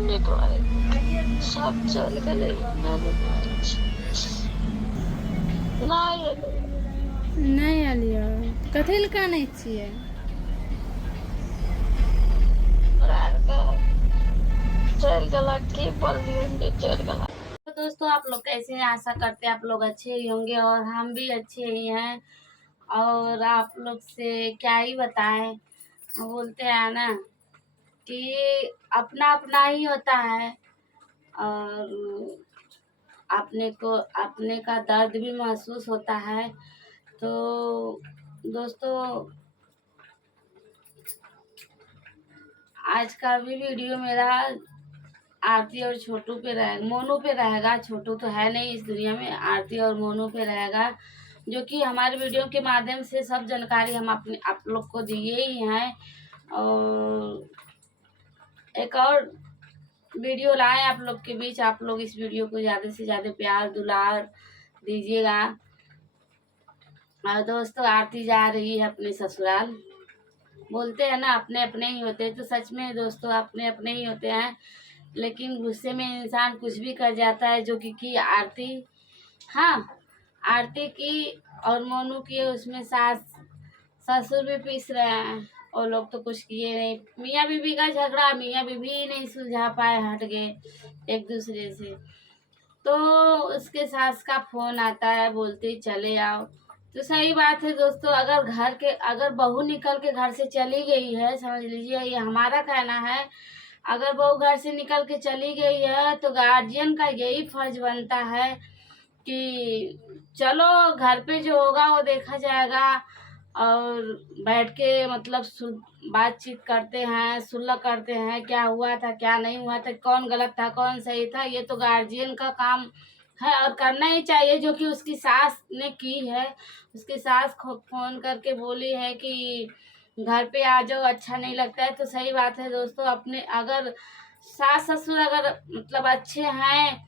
निकल सब चल गए नहीं आलिया कथी लए कानै छियै? चल गला की बोलिए चल गला। तो दोस्तों आप लोग कैसे हैं? आशा करते हैं आप लोग अच्छे ही होंगे और हम भी अच्छे ही हैं। और आप लोग से क्या ही बताएं, बोलते हैं ना कि अपना अपना ही होता है और अपने का दर्द भी महसूस होता है। तो दोस्तों आज का भी वीडियो मेरा आरती और छोटू पे रहेगा, मोनू पे रहेगा। छोटू तो है नहीं इस दुनिया में, आरती और मोनू पे रहेगा, जो कि हमारे वीडियो के माध्यम से सब जानकारी हम अपने आप लोग को दिए ही हैं। और एक और वीडियो लाए आप लोग के बीच, आप लोग इस वीडियो को ज़्यादा से ज़्यादा प्यार दुलार दीजिएगा। और दोस्तों आरती जा रही है अपने ससुराल। बोलते हैं ना अपने अपने ही होते हैं, तो सच में दोस्तों अपने अपने ही होते हैं, लेकिन गुस्से में इंसान कुछ भी कर जाता है। जो कि आरती, हाँ आरती की और मोनू की उसमें सास ससुर भी पीस रहे हैं। और लोग तो कुछ किए नहीं, मियाँ बीबी का झगड़ा मियाँ बीबी ही नहीं सुलझा पाए, हट गए एक दूसरे से। तो उसके सास का फोन आता है, बोलते चले आओ। तो सही बात है दोस्तों, अगर बहू निकल के घर से चली गई है, समझ लीजिए ये हमारा कहना है, अगर बहू घर से निकल के चली गई है तो गार्जियन का यही फर्ज बनता है कि चलो घर पे जो होगा वो देखा जाएगा। और बैठ के मतलब बातचीत करते हैं, सुलह करते हैं, क्या हुआ था क्या नहीं हुआ था, कौन गलत था कौन सही था, ये तो गार्जियन का काम है और करना ही चाहिए। जो कि उसकी सास ने की है। उसकी सास फोन करके बोली है कि घर पे आ जाओ, अच्छा नहीं लगता है। तो सही बात है दोस्तों, अपने अगर सास ससुर अगर मतलब अच्छे हैं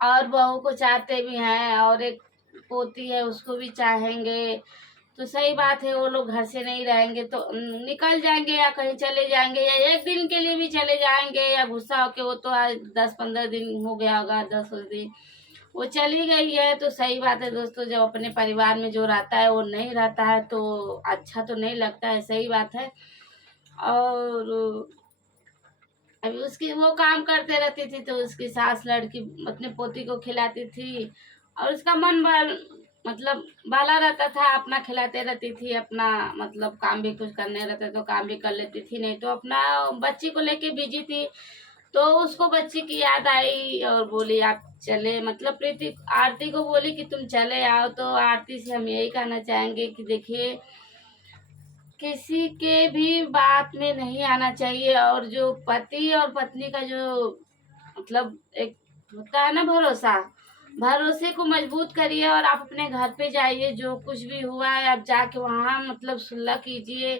और बहू को चाहते भी हैं और एक पोती है उसको भी चाहेंगे, तो सही बात है वो लोग घर से नहीं रहेंगे तो निकल जाएंगे या कहीं चले जाएंगे या एक दिन के लिए भी चले जाएंगे या गुस्सा होके। वो तो आज 10-15 दिन हो गया होगा, 10 दिन वो चली गई है। तो सही बात है दोस्तों, जब अपने परिवार में जो रहता है वो नहीं रहता है तो अच्छा तो नहीं लगता है, सही बात है। और अभी उसकी वो काम करते रहती थी तो उसकी सास लड़की अपने पोती को खिलाती थी और उसका मन मतलब बाला रहता था, अपना खिलाते रहती थी, अपना मतलब काम भी कुछ करने रहते तो काम भी कर लेती थी, नहीं तो अपना बच्ची को लेके बिजी थी। तो उसको बच्ची की याद आई और बोली आप चले, मतलब प्रीति आरती को बोली कि तुम चले आओ। तो आरती से हम यही कहना चाहेंगे कि देखिए किसी के भी बात में नहीं आना चाहिए। और जो पति और पत्नी का जो मतलब एक होता है ना भरोसा, भरोसे को मजबूत करिए और आप अपने घर पे जाइए। जो कुछ भी हुआ है आप जाके वहाँ मतलब सुलह कीजिए।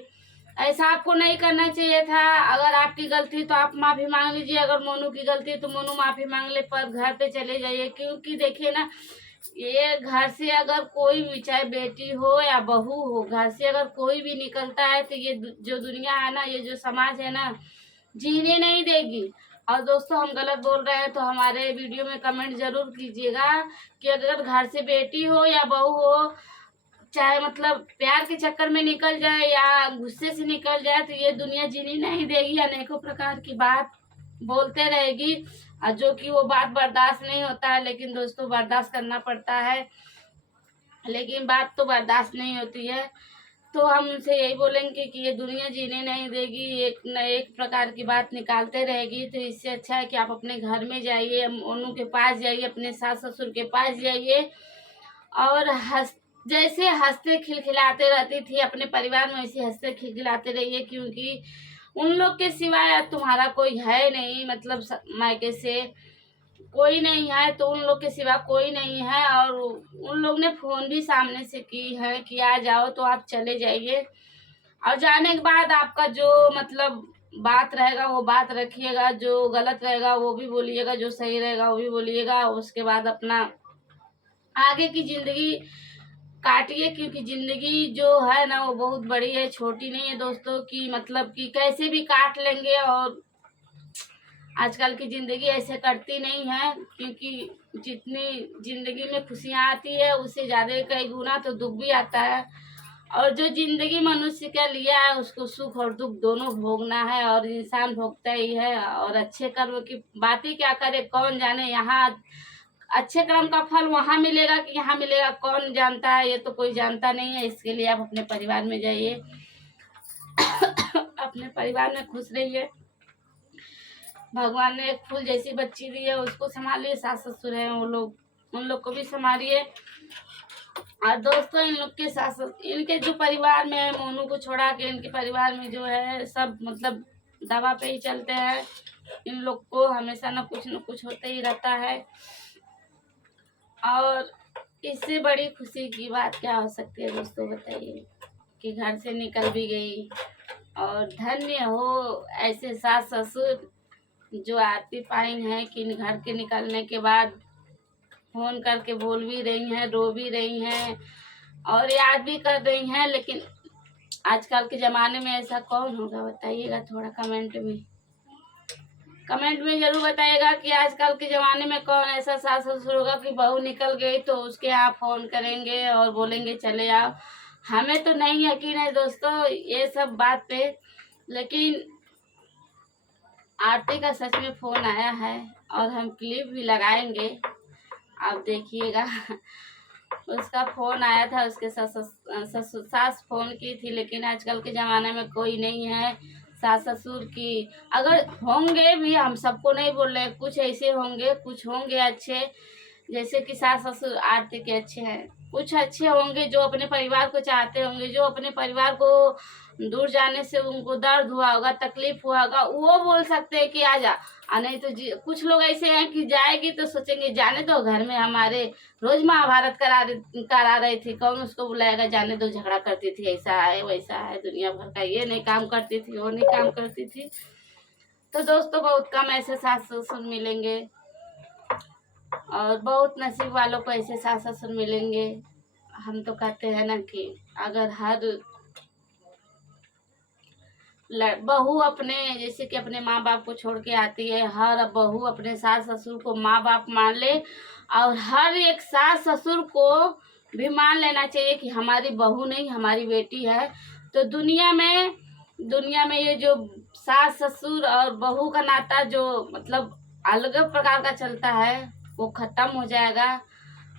ऐसा आपको नहीं करना चाहिए था। अगर आपकी गलती तो आप माफी मांग लीजिए, अगर मोनू की गलती है तो मोनू माफी मांग ले, पर घर पे चले जाइए। क्योंकि देखिए ना, ये घर से अगर कोई भी चाहे बेटी हो या बहू हो, घर से अगर कोई भी निकलता है तो ये जो दुनिया है ना, ये जो समाज है ना, जीने नहीं देगी। और दोस्तों हम गलत बोल रहे हैं तो हमारे वीडियो में कमेंट जरूर कीजिएगा कि अगर घर से बेटी हो या बहू हो, चाहे मतलब प्यार के चक्कर में निकल जाए या गुस्से से निकल जाए, तो ये दुनिया जीनी नहीं देगी। अनेकों प्रकार की बात बोलते रहेगी और जो कि वो बात बर्दाश्त नहीं होता है, लेकिन दोस्तों बर्दाश्त करना पड़ता है, लेकिन बात तो बर्दाश्त नहीं होती है। तो हम उनसे यही बोलेंगे कि ये दुनिया जीने नहीं देगी, एक न एक प्रकार की बात निकालते रहेगी। तो इससे अच्छा है कि आप अपने घर में जाइए, उन्हों के पास जाइए, अपने सास ससुर के पास जाइए और जैसे हंसते खिलखिलाते रहती थी अपने परिवार में, वैसे हंसते खिलखिलाते रहिए। क्योंकि उन लोग के सिवाय तुम्हारा कोई है नहीं, मतलब मायके से कोई नहीं है तो उन लोग के सिवा कोई नहीं है। और उन लोग ने फोन भी सामने से की है कि आ जाओ, तो आप चले जाइए। और जाने के बाद आपका जो मतलब बात रहेगा वो बात रखिएगा, जो गलत रहेगा वो भी बोलिएगा, जो सही रहेगा वो भी बोलिएगा। उसके बाद अपना आगे की जिंदगी काटिए। क्योंकि जिंदगी जो है ना वो बहुत बड़ी है, छोटी नहीं है दोस्तों। की मतलब कि कैसे भी काट लेंगे और आजकल की ज़िंदगी ऐसे कटती नहीं है, क्योंकि जितनी ज़िंदगी में खुशियाँ आती है उससे ज़्यादा कई गुना तो दुख भी आता है। और जो ज़िंदगी मनुष्य का लिया है उसको सुख और दुख दोनों भोगना है, और इंसान भोगता ही है। और अच्छे कर्म की बात ही क्या करे, कौन जाने यहाँ अच्छे कर्म का फल वहाँ मिलेगा कि यहाँ मिलेगा, कौन जानता है, ये तो कोई जानता नहीं है। इसके लिए आप अपने परिवार में जाइए, अपने परिवार में खुश रहिए। भगवान ने एक फूल जैसी बच्ची दी है, उसको संभालिए। सास ससुर है वो लोग, उन लोग को भी संभालिए। और दोस्तों, इन लोग के सास इनके जो परिवार में है, मोनू को छोड़ा के इनके परिवार में जो है सब मतलब दवा पे ही चलते हैं। इन लोग को हमेशा न कुछ होते ही रहता है। और इससे बड़ी खुशी की बात क्या हो सकती है दोस्तों, बताइए। कि घर से निकल भी गई, और धन्य हो ऐसे सास ससुर जो आरती पाई हैं कि घर के निकलने के बाद फोन करके बोल भी रही हैं, रो भी रही हैं और याद भी कर रही हैं। लेकिन आजकल के ज़माने में ऐसा कौन होगा, बताइएगा थोड़ा कमेंट में ज़रूर बताइएगा कि आजकल के ज़माने में कौन ऐसा सास ससुर होगा कि बहू निकल गई तो उसके यहाँ फ़ोन करेंगे और बोलेंगे चले आओ। हमें तो नहीं यकीन है दोस्तों ये सब बात पे, लेकिन आरती का सच में फ़ोन आया है और हम क्लिप भी लगाएंगे, आप देखिएगा। उसका फ़ोन आया था, उसके सास फ़ोन की थी। लेकिन आजकल के ज़माने में कोई नहीं है सास ससुर की, अगर होंगे भी, हम सबको नहीं बोल रहे, कुछ ऐसे होंगे, कुछ होंगे अच्छे, जैसे कि सास ससुर आरती के अच्छे हैं। कुछ अच्छे होंगे जो अपने परिवार को चाहते होंगे, जो अपने परिवार को दूर जाने से उनको दर्द हुआ होगा, तकलीफ हुआ होगा, वो बोल सकते हैं कि आ जा। और नहीं तो कुछ लोग ऐसे हैं कि जाएगी तो सोचेंगे जाने दो, घर में हमारे रोज महाभारत करा रही थी, कौन उसको बुलाएगा, जाने दो, झगड़ा करती थी, ऐसा है वैसा है, दुनिया भर का, ये नहीं काम करती थी, वो नहीं काम करती थी। तो दोस्तों बहुत कम ऐसे सास ससुर मिलेंगे, और बहुत नसीब वालों को ऐसे सास ससुर मिलेंगे। हम तो कहते हैं ना कि अगर हर बहू अपने, जैसे कि अपने माँ बाप को छोड़ के आती है, हर बहू अपने सास ससुर को माँ बाप मान ले, और हर एक सास ससुर को भी मान लेना चाहिए कि हमारी बहू नहीं, हमारी बेटी है। तो दुनिया में ये जो सास ससुर और बहू का नाता जो मतलब अलग प्रकार का चलता है वो खत्म हो जाएगा,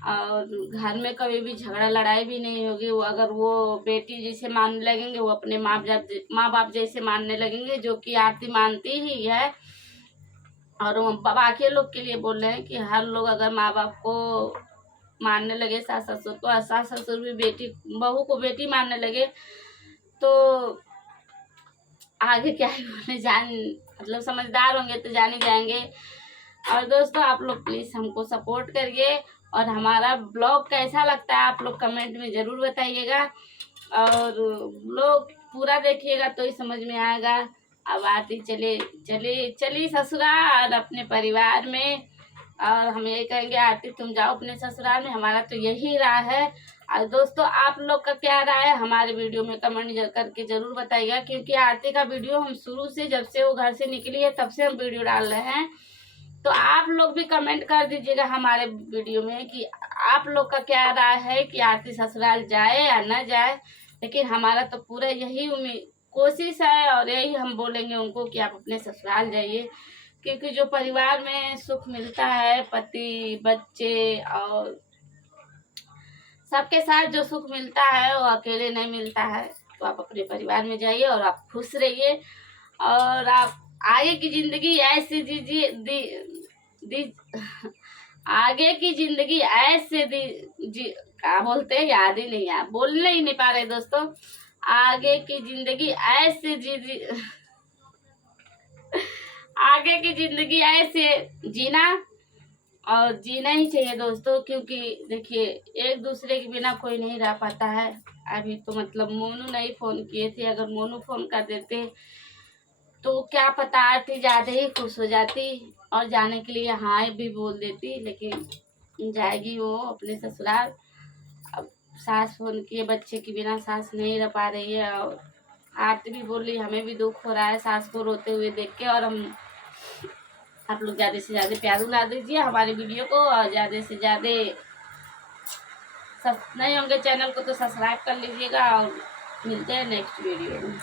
और घर में कभी भी झगड़ा लड़ाई भी नहीं होगी। वो अगर वो बेटी जैसे मानने लगेंगे, वो अपने माँ बाप जैसे मानने लगेंगे, जो कि आरती मानती ही है। और बाकी लोग के लिए बोल रहे हैं कि हर लोग अगर माँ बाप को मानने लगे, सास ससुर को, और सास ससुर भी बहू को बेटी मानने लगे, तो आगे क्या ही बोले, मतलब समझदार होंगे तो जान ही जाएंगे। और दोस्तों, आप लोग प्लीज़ हमको सपोर्ट करिए, और हमारा ब्लॉग कैसा लगता है आप लोग कमेंट में ज़रूर बताइएगा, और ब्लॉग पूरा देखिएगा तो ही समझ में आएगा। अब आती चली ससुराल अपने परिवार में, और हम यही कहेंगे आरती तुम जाओ अपने ससुराल में, हमारा तो यही राय है। और दोस्तों, आप लोग का क्या राय है हमारे वीडियो में कमेंट करके ज़रूर बताइएगा, क्योंकि आरती का वीडियो हम शुरू से, जब से वो घर से निकली है तब से हम वीडियो डाल रहे हैं। तो आप लोग भी कमेंट कर दीजिएगा हमारे वीडियो में कि आप लोग का क्या राय है कि आरती ससुराल जाए या न जाए। लेकिन हमारा तो पूरा यही कोशिश है, और यही हम बोलेंगे उनको कि आप अपने ससुराल जाइए, क्योंकि जो परिवार में सुख मिलता है, पति बच्चे और सबके साथ जो सुख मिलता है वो अकेले नहीं मिलता है। तो आप अपने परिवार में जाइए और आप खुश रहिए, और आप आगे की जिंदगी ऐसे आगे की जिंदगी ऐसे क्या बोलते हैं, याद ही नहीं, आप बोलने ही नहीं पा रहे दोस्तों। आगे की जिंदगी ऐसे आगे की जिंदगी ऐसे जीना, और जीना ही चाहिए दोस्तों, क्योंकि देखिए एक दूसरे के बिना कोई नहीं रह पाता है। अभी तो मतलब मोनू नहीं फ़ोन किए थे, अगर मोनू फ़ोन कर देते तो क्या पता आरती ज़्यादा ही खुश हो जाती और जाने के लिए हाँ भी बोल देती। लेकिन जाएगी वो अपने ससुराल। अब सास फ़ोन किए, बच्चे के बिना सास नहीं रह पा रही है, और आरती भी बोली हमें भी दुख हो रहा है सास को रोते हुए देख के, और हम आप लोग ज़्यादा से ज़्यादा प्यार उड़ा दीजिए हमारी वीडियो को, और ज़्यादा से ज़्यादा सब नए होंगे चैनल को तो सब्सक्राइब कर लीजिएगा। और मिलते हैं नेक्स्ट वीडियो में।